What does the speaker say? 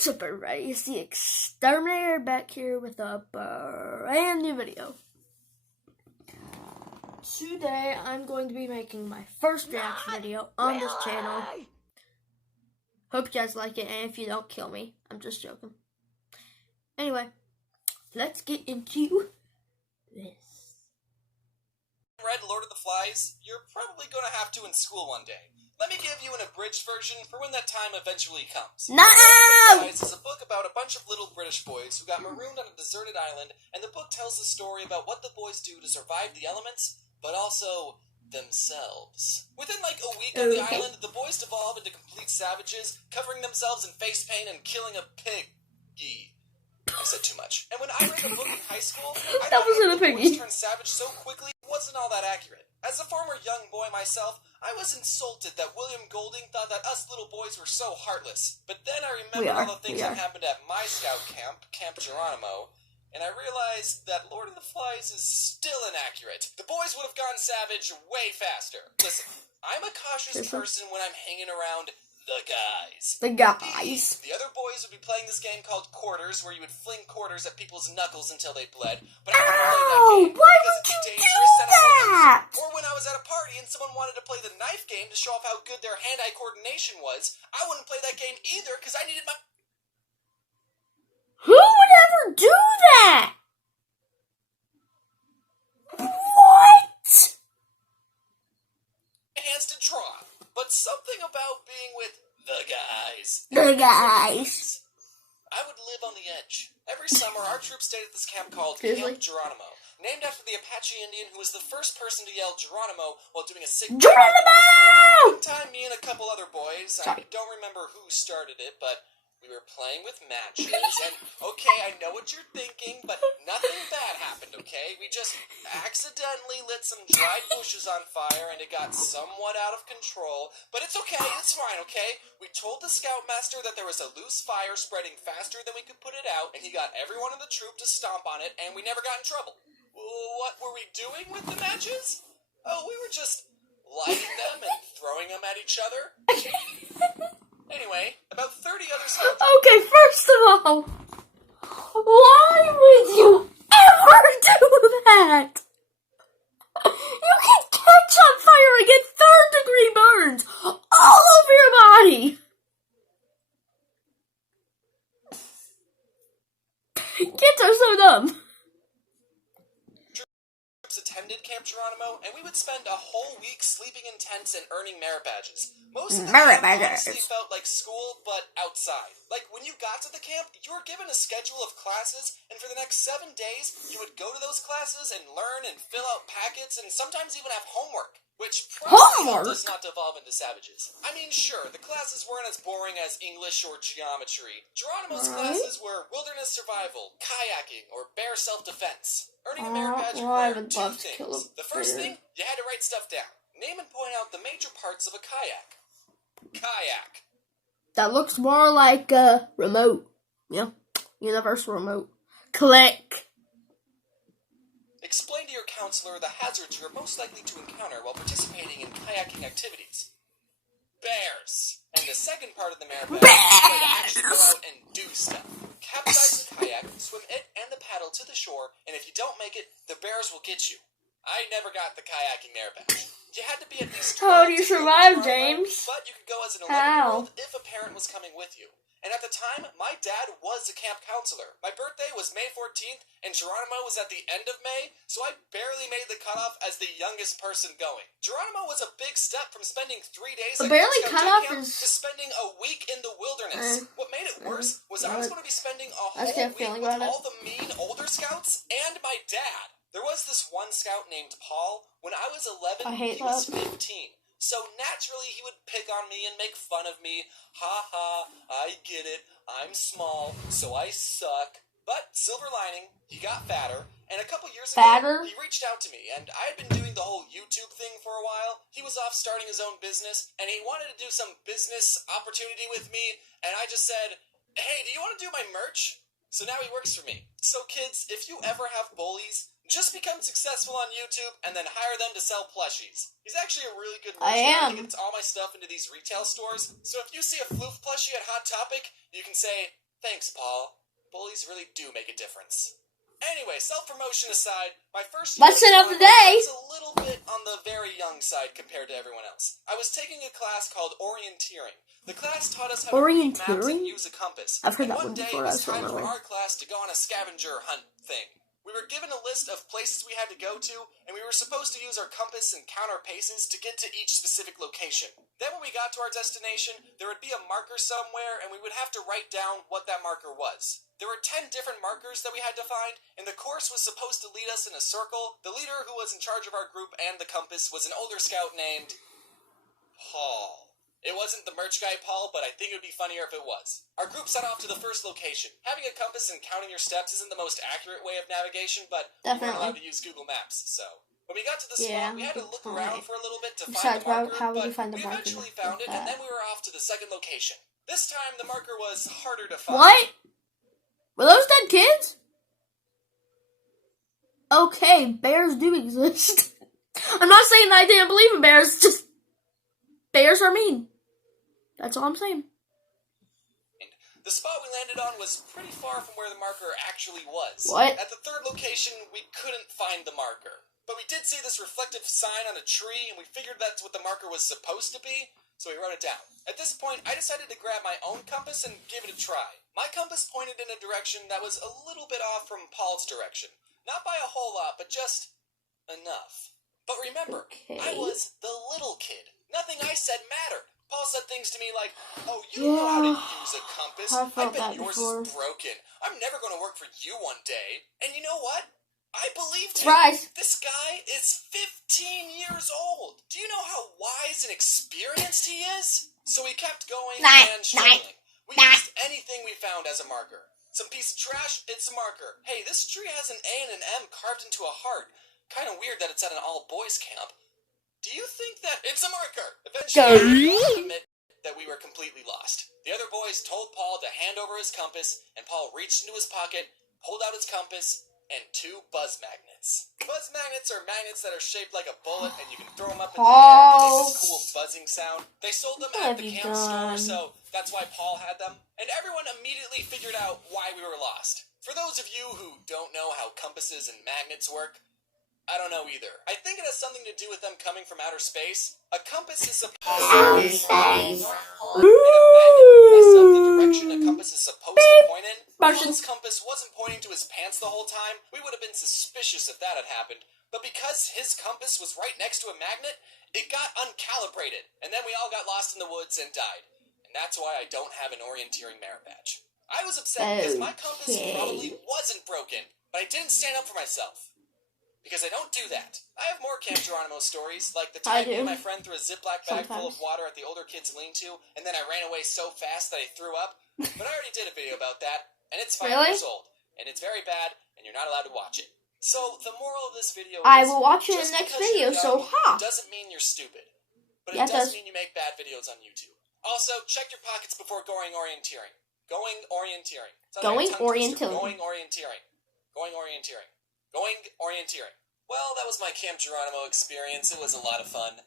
What's up, everybody? It's the Exterminator back here with a brand new video. Today, I'm going to be making my first reaction video on this channel. Hope you guys like it, and if you don't, kill me. I'm just joking. Anyway, let's get into this. Read Lord of the Flies? You're probably going to have to in school one day. Let me give you an abridged version for when that time eventually comes. No! Lord of the Flies is a book about a bunch of little British boys who got marooned on a deserted island, and the book tells the story about what the boys do to survive the elements, but also themselves. Within like a week on the island, the boys devolve into complete savages, covering themselves in face paint and killing a piggy. I said too much. And when I read the book in high school, I thought the boys turned savage so quickly it wasn't all that accurate. As a former young boy myself, I was insulted that William Golding thought that us little boys were so heartless. But then I remembered all the things that happened at my scout camp, Camp Geronimo, and I realized that Lord of the Flies is still inaccurate. The boys would have gone savage way faster. Listen, I'm a cautious person when I'm hanging around the guys. The guys. The other boys would be playing this game called Quarters, where you would fling quarters at people's knuckles until they bled. But I wouldn't play that game because it's dangerous and that? Or when I was at a party and someone wanted to play the knife game to show off how good their hand-eye coordination was, I wouldn't play that game either because I needed my... Who would ever do that? What? hands to draw. But something about being with the guys. The guys. I would live on the edge. Every summer, our troop stayed at this camp called Camp Geronimo, named after the Apache Indian who was the first person to yell Geronimo while doing a sick Geronimo! One time, me and a couple other boys, I don't remember who started it, but we were playing with matches, and, okay, I know what you're thinking, but nothing bad happened, okay? We just accidentally lit some dried bushes on fire, and it got somewhat out of control, but it's okay, it's fine, okay? We told the scoutmaster that there was a loose fire spreading faster than we could put it out, and he got everyone in the troop to stomp on it, and we never got in trouble. What were we doing with the matches? Oh, we were just lighting them and throwing them at each other. Anyway, about 30 other scouts... Okay, first of all, why would you ever do that? You can catch on fire and get third-degree burns all over your body. Kids are so dumb. Attended Camp Geronimo, and we would spend a whole week sleeping in tents and earning merit badges. Most of the camp honestly felt like school, but outside. Like, when you got to the camp, you were given a schedule of classes, and for the next 7 days, you would go to those classes and learn and fill out packets, and sometimes even have homework. Which probably does not devolve into savages. I mean, sure, the classes weren't as boring as English or geometry. Geronimo's classes were wilderness survival, kayaking, or bear self-defense. Earning a merit badge required two things. The first thing, you had to write stuff down. Name and point out the major parts of a kayak. Kayak. That looks more like a remote. Yeah, universal remote. Click. Explain to your counselor the hazards you are most likely to encounter while participating in kayaking activities. Bears. And the second part of the merit badge is to actually go out and do stuff. Capsize the kayak, swim it and the paddle to the shore, and if you don't make it, the bears will get you. I never got the kayaking merit badge. You had to be at least 12 How do you survive, James? But you could go as an 11-year-old if a parent was coming with you. And at the time, my dad was a camp counselor. My birthday was May 14th, and Geronimo was at the end of May, so I barely made the cutoff as the youngest person going. Geronimo was a big step from spending 3 days at camp to spending a week in the wilderness. What made it worse was I was going to be spending a whole week with all the mean older scouts and my dad. There was this one scout named Paul. When I was 11, he was 15. So naturally, he would pick on me and make fun of me. Ha ha, I get it. I'm small, so I suck. But, silver lining, he got fatter. And a couple years ago, he reached out to me. And I had been doing the whole YouTube thing for a while. He was off starting his own business. And he wanted to do some business opportunity with me. And I just said, hey, do you want to do my merch? So now he works for me. So kids, if you ever have bullies, just become successful on YouTube and then hire them to sell plushies. He's actually a really good merch guy. He gets all my stuff into these retail stores. So if you see a Floof plushie at Hot Topic, you can say, Thanks, Paul. Bullies really do make a difference. Anyway, self-promotion aside, my first lesson of the day was a little bit on the very young side compared to everyone else. I was taking a class called orienteering. The class taught us how to read maps and use a compass. I've heard and that one one day before. it was time for our class to go on a scavenger hunt thing. We were given a list of places we had to go to, and we were supposed to use our compass and count our paces to get to each specific location. Then when we got to our destination, there would be a marker somewhere, and we would have to write down what that marker was. There were 10 different markers that we had to find, and the course was supposed to lead us in a circle. The leader who was in charge of our group and the compass was an older scout named Paul. It wasn't the merch guy Paul, but I think it would be funnier if it was. Our group set off to the first location. Having a compass and counting your steps isn't the most accurate way of navigation, but we weren't allowed to use Google Maps, so... When we got to the spot, we had to look around for a little bit to find the marker, but we eventually found it, and then we were off to the second location. This time, the marker was harder to find. What? Were those dead kids? Okay, bears do exist. I'm not saying that I didn't believe in bears, just... bears are mean. That's all I'm saying. The spot we landed on was pretty far from where the marker actually was. What? At the third location, we couldn't find the marker. But we did see this reflective sign on a tree, and we figured that's what the marker was supposed to be, so we wrote it down. At this point, I decided to grab my own compass and give it a try. My compass pointed in a direction that was a little bit off from Paul's direction. Not by a whole lot, but just enough. But remember, I was the little kid. Nothing I said mattered. Paul said things to me like, oh, you don't know how to use a compass. I bet yours is broken. I'm never going to work for you one day. And you know what? I believed him. This guy is 15 years old. Do you know how wise and experienced he is? So we kept going and struggling. We used anything we found as a marker. Some piece of trash, it's a marker. Hey, this tree has an A and an M carved into a heart. Kind of weird that it's at an all-boys camp. Do you think that it's a marker? Eventually, Paul admit that we were completely lost. The other boys told Paul to hand over his compass, and Paul reached into his pocket, pulled out his compass, and 2 buzz magnets. Buzz magnets are magnets that are shaped like a bullet, and you can throw them up in the air and make this cool buzzing sound. They sold them at the camp store, so that's why Paul had them. And everyone immediately figured out why we were lost. For those of you who don't know how compasses and magnets work, I don't know either. I think it has something to do with them coming from outer space. A compass is supposed to that's the direction a compass is supposed to point in. Paul's compass wasn't pointing to his pants the whole time. We would have been suspicious if that had happened. But because his compass was right next to a magnet, it got uncalibrated. And then we all got lost in the woods and died. And that's why I don't have an orienteering merit badge. I was upset because my compass probably wasn't broken, but I didn't stand up for myself. Because I don't do that. I have more Camp Geronimo stories, like the time me and my friend threw a Ziploc bag full of water at the older kid's lean-to, and then I ran away so fast that I threw up. But I already did a video about that, and it's 5 years old, and it's very bad, and you're not allowed to watch it. So, the moral of this video is... I will watch it in the next video, so ha! It doesn't mean you're stupid. But it does mean you make bad videos on YouTube. Also, check your pockets before going orienteering. Going orienteering. Going orienteering. Going orienteering. Well, that was my Camp Geronimo experience. It was a lot of fun.